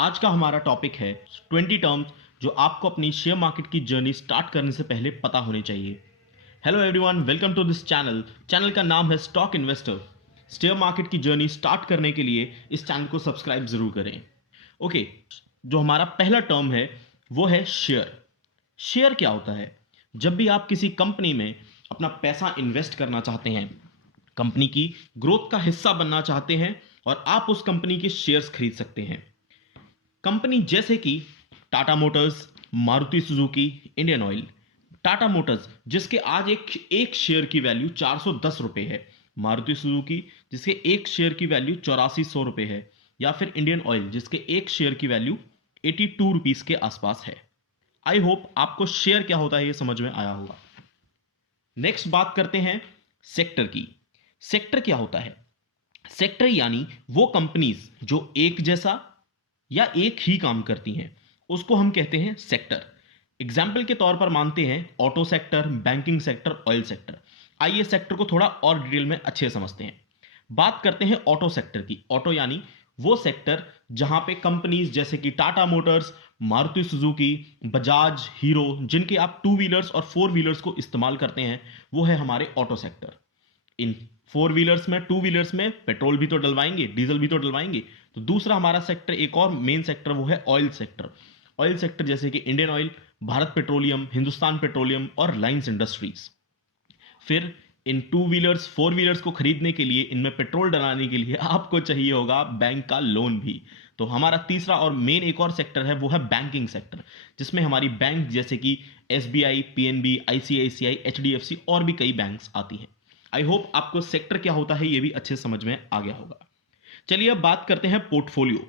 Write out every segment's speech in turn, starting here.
आज का हमारा टॉपिक है 20 टर्म्स जो आपको अपनी शेयर मार्केट की जर्नी स्टार्ट करने से पहले पता होने चाहिए। Hello everyone, welcome to this channel. Channel का नाम है स्टॉक इन्वेस्टर। शेयर मार्केट की जर्नी स्टार्ट करने के लिए इस चैनल को सब्सक्राइब जरूर करें। ओके, जो हमारा पहला टर्म है वो है शेयर। शेयर क्या होता है? जब भी आप किसी कंपनी में अपना पैसा इन्वेस्ट करना चाहते हैं, कंपनी की ग्रोथ का हिस्सा बनना चाहते हैं और आप उस कंपनी के शेयर्स खरीद सकते हैं। कंपनी जैसे कि Tata Motors, Maruti Suzuki, Indian oil. Tata Motors जिसके आज एक शेयर की वैल्यू 410 रुपए है, मारुति सुजुकी जिसके एक शेयर की वैल्यू 8400 रुपए है, या फिर इंडियन ऑयल जिसके एक शेयर की वैल्यू 82 रुपीस के आसपास है। आई होप आपको शेयर क्या होता है ये समझ में आया होगा। नेक्स्ट बात करते हैं सेक्टर की। सेक्टर क्या होता है? सेक्टर यानी वो कंपनीज जो एक जैसा या एक ही काम करती हैं, उसको हम कहते हैं सेक्टर। एग्जाम्पल के तौर पर मानते हैं auto sector, banking sector, oil sector. आइए सेक्टर को थोड़ा और डिटेल में अच्छे से समझते हैं। बात करते हैं ऑटो सेक्टर की। ऑटो यानी वो सेक्टर जहां पे कंपनीज जैसे कि Tata Motors, Maruti Suzuki, Bajaj, hero, जिनके आप टू व्हीलर्स और फोर व्हीलर्स को इस्तेमाल करते हैं, वो है हमारे ऑटो सेक्टर। इन फोर व्हीलर्स में, टू व्हीलर्स में पेट्रोल भी तो डलवाएंगे, डीजल भी तो डलवाएंगे। तो दूसरा हमारा सेक्टर, एक और मेन सेक्टर, वो है ऑयल सेक्टर। ऑयल सेक्टर जैसे कि Indian oil, Bharat petroleum, Hindustan petroleum और रिलायंस इंडस्ट्रीज। फिर इन टू व्हीलर्स, फोर व्हीलर्स को खरीदने के लिए, इनमें पेट्रोल डलाने के लिए आपको चाहिए होगा बैंक का लोन भी। तो हमारा तीसरा और मेन एक और सेक्टर है, वो है बैंकिंग सेक्टर, जिसमें हमारी बैंक जैसे कि एसबीआई, पीएनबी, आईसीआईसीआई, एचडीएफसी और भी कई बैंक्स आती हैं। आई होप आपको सेक्टर क्या होता है ये भी अच्छे समझ में आ गया होगा। चलिए अब बात करते हैं पोर्टफोलियो।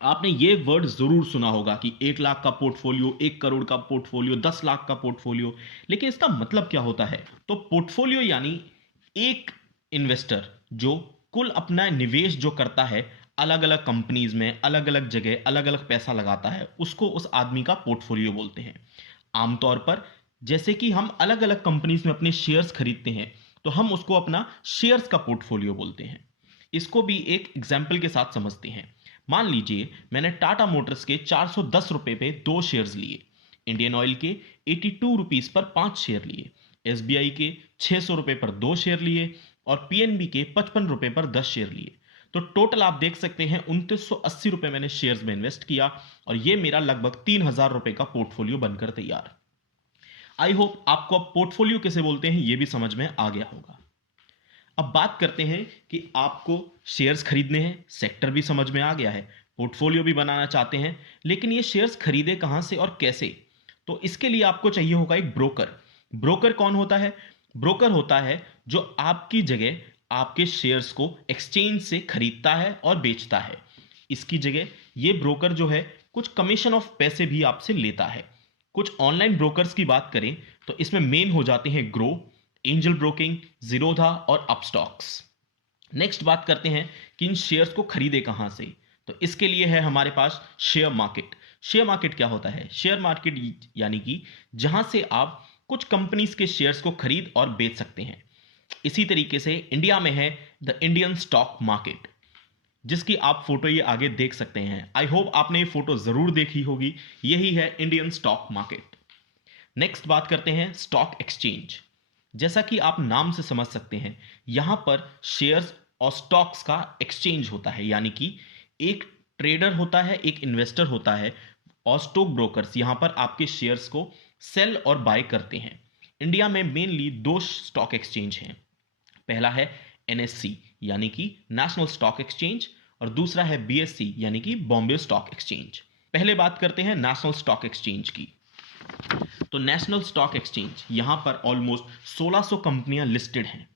आपने ये वर्ड जरूर सुना होगा कि 1 लाख का पोर्टफोलियो, 1 करोड़ का पोर्टफोलियो, 10 लाख का पोर्टफोलियो। लेकिन इसका मतलब क्या होता है? तो पोर्टफोलियो यानी एक इन्वेस्टर जो कुल अपना निवेश जो करता है अलग अलग कंपनीज में, अलग अलग जगह अलग अलग पैसा लगाता है, उसको उस आदमी का पोर्टफोलियो बोलते हैं। आमतौर पर जैसे कि हम अलग अलग कंपनीज में अपने शेयर्स खरीदते हैं, तो हम उसको अपना शेयर्स का पोर्टफोलियो बोलते हैं। इसको भी एक एग्जाम्पल के साथ समझते हैं। मान लीजिए मैंने टाटा मोटर्स के 410 रुपए पे 2 शेयर्स लिए, इंडियन ऑयल के 82 रुपीस पर 5 शेयर लिए, एसबीआई के 600 रुपए पर 2 शेयर लिए और पीएनबी के 55 रुपए पर 10 शेयर लिए। तो टोटल आप देख सकते हैं 2980 रुपए मैंने शेयर्स में इन्वेस्ट किया और ये मेरा लगभग 3000 रुपए का पोर्टफोलियो बनकर तैयार। आई होप आपको अब पोर्टफोलियो किसे बोलते हैं ये भी समझ में आ गया होगा। अब बात करते हैं कि आपको शेयर्स खरीदने हैं, सेक्टर भी समझ में आ गया है, पोर्टफोलियो भी बनाना चाहते हैं, लेकिन ये शेयर्स खरीदे कहां से और कैसे? तो इसके लिए आपको चाहिए होगा एक ब्रोकर। ब्रोकर कौन होता है? ब्रोकर होता है जो आपकी जगह आपके शेयर्स को एक्सचेंज से खरीदता है और बेचता है। इसकी जगह ये ब्रोकर जो है कुछ कमीशन ऑफ पैसे भी आपसे लेता है। कुछ ऑनलाइन ब्रोकर्स की बात करें तो इसमें मेन हो जाते हैं ग्रो, एंजल ब्रोकिंग, जीरोधा और अपस्टॉक्स। नेक्स्ट बात करते हैं कि इन शेयर्स को खरीदे कहां से। तो इसके लिए है हमारे पास शेयर मार्केट। शेयर मार्केट क्या होता है? शेयर मार्केट यानी कि जहां से आप कुछ कंपनीज के शेयर्स को खरीद और बेच सकते हैं। इसी तरीके से इंडिया में है द इंडियन स्टॉक मार्केट, जिसकी आप फोटो ये आगे देख सकते हैं। आई होप आपने ये फोटो जरूर देखी होगी। यही है इंडियन स्टॉक मार्केट। नेक्स्ट बात करते हैं स्टॉक एक्सचेंज। जैसा कि आप नाम से समझ सकते हैं, यहां पर शेयर्स और स्टॉक्स का एक्सचेंज होता है, यानी कि एक ट्रेडर होता है, एक इन्वेस्टर होता है और स्टॉक ब्रोकर्स यहां पर आपके शेयर्स को सेल और बाय करते हैं। इंडिया में मेनली 2 स्टॉक एक्सचेंज हैं। पहला है एनएससी यानी कि नेशनल स्टॉक एक्सचेंज और दूसरा है बीएससी यानी कि बॉम्बे स्टॉक एक्सचेंज। पहले बात करते हैं नेशनल स्टॉक एक्सचेंज की। तो नेशनल स्टॉक एक्सचेंज यहां पर ऑलमोस्ट 1600 कंपनियां लिस्टेड हैं।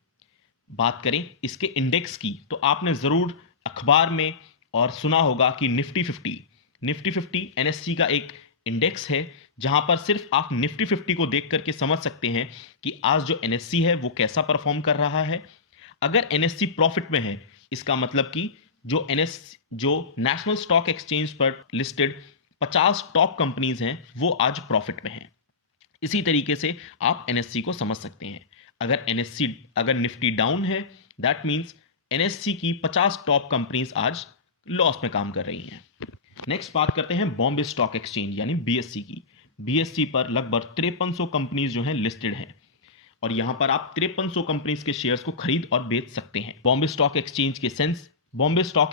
बात करें इसके इंडेक्स की तो आपने जरूर अखबार में और सुना होगा कि निफ्टी 50 एनएससी का एक इंडेक्स है, जहां पर सिर्फ आप निफ्टी 50 को देख करके समझ सकते हैं कि आज जो एनएससी है वो कैसा परफॉर्म कर रहा है। अगर एनएससी प्रॉफिट में है, इसका मतलब कि जो नेशनल स्टॉक एक्सचेंज पर लिस्टेड 50 टॉप कंपनीज हैं वो आज प्रॉफिट में हैं। इसी तरीके से आप एनएससी को समझ सकते हैं। अगर निफ्टी डाउन है, दैट मींस एनएससी की 50 टॉप कंपनीज आज लॉस में काम कर रही हैं। नेक्स्ट बात करते हैं बॉम्बे स्टॉक एक्सचेंज यानी बीएससी की। बीएससी पर लगभग 5300 कंपनीज जो हैं लिस्टेड हैं और यहां पर आप 5300 कंपनीज के शेयर्स को खरीद और बेच सकते हैं। बॉम्बे स्टॉक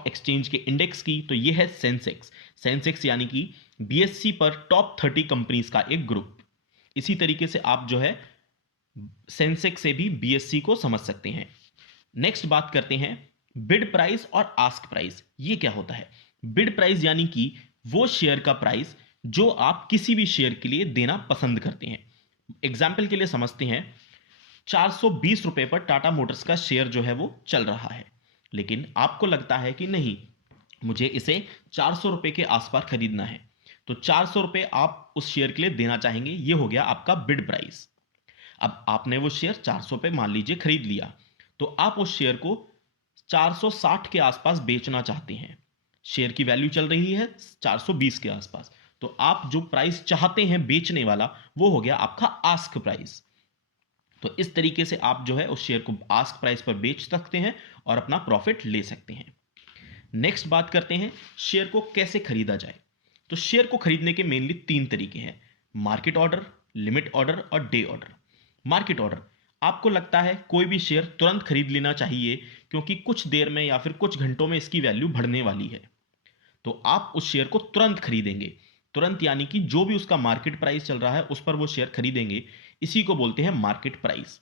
एक्सचेंज के इंडेक्स की तो ये है सेंसेक्स। सेंसेक्स यानी कि बीएससी पर टॉप 30 कंपनीज का एक ग्रुप। इसी तरीके से आप जो है सेंसेक्स से भी बीएससी को समझ सकते हैं। नेक्स्ट बात करते हैं बिड प्राइस और आस्क प्राइस। ये क्या होता है? बिड प्राइस यानी कि वो शेयर का प्राइस जो आप किसी भी शेयर के लिए देना पसंद करते हैं। एग्जाम्पल के लिए समझते हैं, 420 रुपए पर टाटा मोटर्स का शेयर जो है वो चल रहा है, लेकिन आपको लगता है कि नहीं, मुझे इसे 400 रुपए के आसपास खरीदना है, तो 400 रुपए आप उस शेयर के लिए देना चाहेंगे। ये हो गया आपका बिड प्राइस। अब आपने वो शेयर 400 पे मान लीजिए खरीद लिया, तो आप उस शेयर को 460 के आसपास बेचना चाहते हैं। शेयर की वैल्यू चल रही है 420 के आसपास, तो आप जो प्राइस चाहते हैं बेचने वाला, वो हो गया आपका आस्क प्राइस। तो इस तरीके से आप जो है उस शेयर को आस्क प्राइस पर बेच सकते हैं और अपना प्रॉफिट ले सकते हैं। नेक्स्ट बात करते हैं शेयर को कैसे खरीदा जाए। तो शेयर को खरीदने के मेनली 3 तरीके हैं: मार्केट ऑर्डर, लिमिट ऑर्डर और डे ऑर्डर। मार्केट ऑर्डर, आपको लगता है कोई भी शेयर तुरंत खरीद लेना चाहिए क्योंकि कुछ देर में या फिर कुछ घंटों में इसकी वैल्यू बढ़ने वाली है, तो आप उस शेयर को तुरंत खरीदेंगे। तुरंत यानी कि जो भी उसका मार्केट प्राइस चल रहा है उस पर वो शेयर खरीदेंगे। इसी को बोलते हैं मार्केट प्राइस।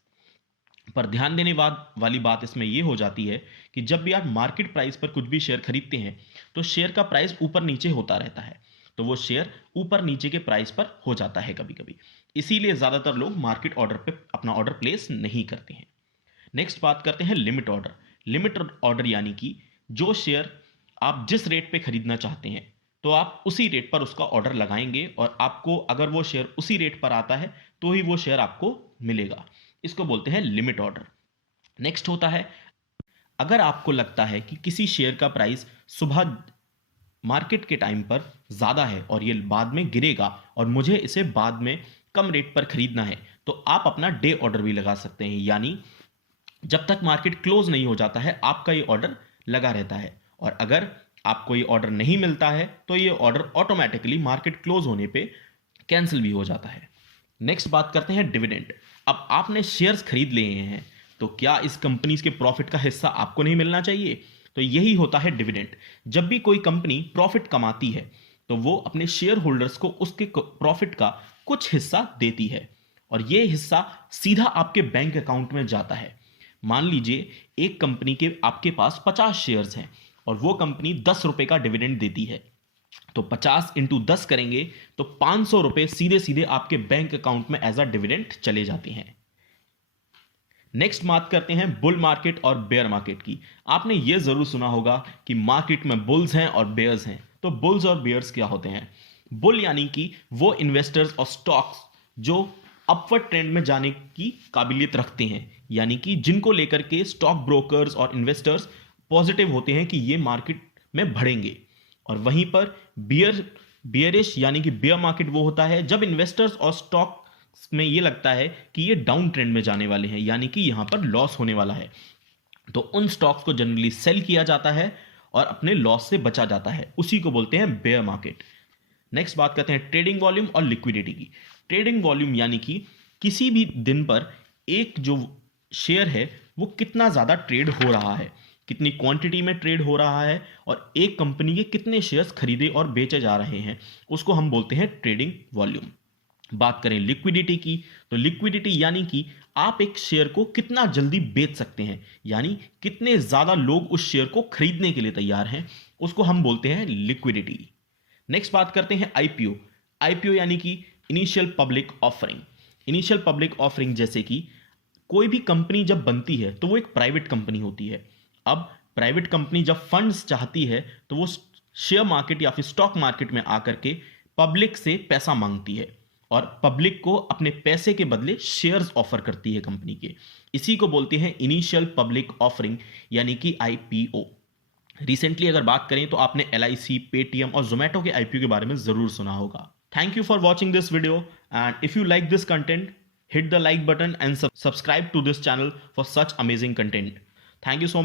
पर ध्यान देने वाली बात इसमें यह हो जाती है कि जब भी आप मार्केट प्राइस पर कुछ भी शेयर खरीदते हैं तो शेयर का प्राइस ऊपर नीचे होता रहता है, तो वो शेयर ऊपर नीचे के प्राइस पर हो जाता है कभी कभी। इसीलिए ज्यादातर लोग मार्केट ऑर्डर पे अपना ऑर्डर प्लेस नहीं करते हैं। नेक्स्ट बात करते हैं लिमिट ऑर्डर। लिमिट ऑर्डर यानी कि जो शेयर आप जिस रेट पे खरीदना चाहते हैं तो आप उसी रेट पर उसका ऑर्डर लगाएंगे और आपको अगर वो शेयर उसी रेट पर आता है तो ही वो शेयर आपको मिलेगा। इसको बोलते हैं लिमिट ऑर्डर। नेक्स्ट होता है, अगर आपको लगता है कि किसी शेयर का प्राइस सुबह मार्केट के टाइम पर ज्यादा है और ये बाद में गिरेगा और मुझे इसे बाद में कम रेट पर खरीदना है, तो आप अपना डे ऑर्डर भी लगा सकते हैं। यानी जब तक मार्केट क्लोज नहीं हो जाता है आपका ये ऑर्डर लगा रहता है, और अगर आपको ये ऑर्डर नहीं मिलता है तो ये ऑर्डर ऑटोमेटिकली मार्केट क्लोज होने पे कैंसिल भी हो जाता है। नेक्स्ट बात करते हैं डिविडेंड। अब आपने शेयर्स खरीद लिए हैं तो क्या इस कंपनी के प्रॉफिट का हिस्सा आपको नहीं मिलना चाहिए? तो यही होता है डिविडेंड। जब भी कोई कंपनी प्रॉफिट कमाती है तो वो अपने शेयर होल्डर्स को उसके प्रॉफिट का कुछ हिस्सा देती है और ये हिस्सा सीधा आपके बैंक अकाउंट में जाता है। मान लीजिए एक कंपनी के आपके पास 50 शेयर्स हैं और वो कंपनी 10 रुपए का डिविडेंड देती है, तो 50 इंटू 10 करेंगे तो 500 रुपए सीधे सीधे आपके बैंक अकाउंट में एज अ डिविडेंड चले जाते हैं। नेक्स्ट बात करते हैं बुल मार्केट और बेयर मार्केट की। आपने ये जरूर सुना होगा कि मार्केट में बुल्स हैं और बेयर्स हैं। तो बुल्स और बेयर्स क्या होते हैं? बुल यानी कि वो इन्वेस्टर्स और स्टॉक्स जो अपवर्ड ट्रेंड में जाने की काबिलियत रखते हैं, यानी कि जिनको लेकर के स्टॉक ब्रोकर्स और इन्वेस्टर्स पॉजिटिव होते हैं कि ये मार्केट में बढ़ेंगे। और वहीं पर बियरिश यानी कि बेयर मार्केट वो होता है जब इन्वेस्टर्स और स्टॉक में ये लगता है कि ये डाउन ट्रेंड में जाने वाले हैं, यानी कि यहां पर लॉस होने वाला है, तो उन स्टॉक्स को जनरली सेल किया जाता है और अपने लॉस से बचा जाता है। उसी को बोलते हैं बेयर मार्केट। नेक्स्ट बात करते हैं ट्रेडिंग वॉल्यूम और लिक्विडिटी की। ट्रेडिंग वॉल्यूम यानी कि किसी भी दिन पर एक जो शेयर है वो कितना ज्यादा ट्रेड हो रहा है, कितनी क्वांटिटी में ट्रेड हो रहा है और एक कंपनी के कितने शेयर्स खरीदे और बेचे जा रहे हैं, उसको हम बोलते हैं ट्रेडिंग वॉल्यूम। बात करें लिक्विडिटी की, तो लिक्विडिटी यानी कि आप एक शेयर को कितना जल्दी बेच सकते हैं, यानी कितने ज्यादा लोग उस शेयर को खरीदने के लिए तैयार हैं, उसको हम बोलते हैं लिक्विडिटी। नेक्स्ट बात करते हैं आईपीओ। आईपीओ यानी कि initial public offering. Initial public offering जैसे कि कोई भी कंपनी जब बनती है तो वो एक प्राइवेट कंपनी होती है। अब प्राइवेट कंपनी जब फंड्स चाहती है तो वो शेयर मार्केट या फिर स्टॉक मार्केट में आकर के पब्लिक से पैसा मांगती है और पब्लिक को अपने पैसे के बदले शेयर्स ऑफर करती है कंपनी के। इसी को बोलते हैं इनिशियल पब्लिक ऑफरिंग यानी कि आईपीओ। रिसेंटली अगर बात करें तो आपने एलआईसी, पेटीएम और जोमेटो के आईपीओ के बारे में जरूर सुना होगा। Thank you for watching this video and if you like this content, hit the like button and subscribe to this channel for such amazing content. Thank you so much.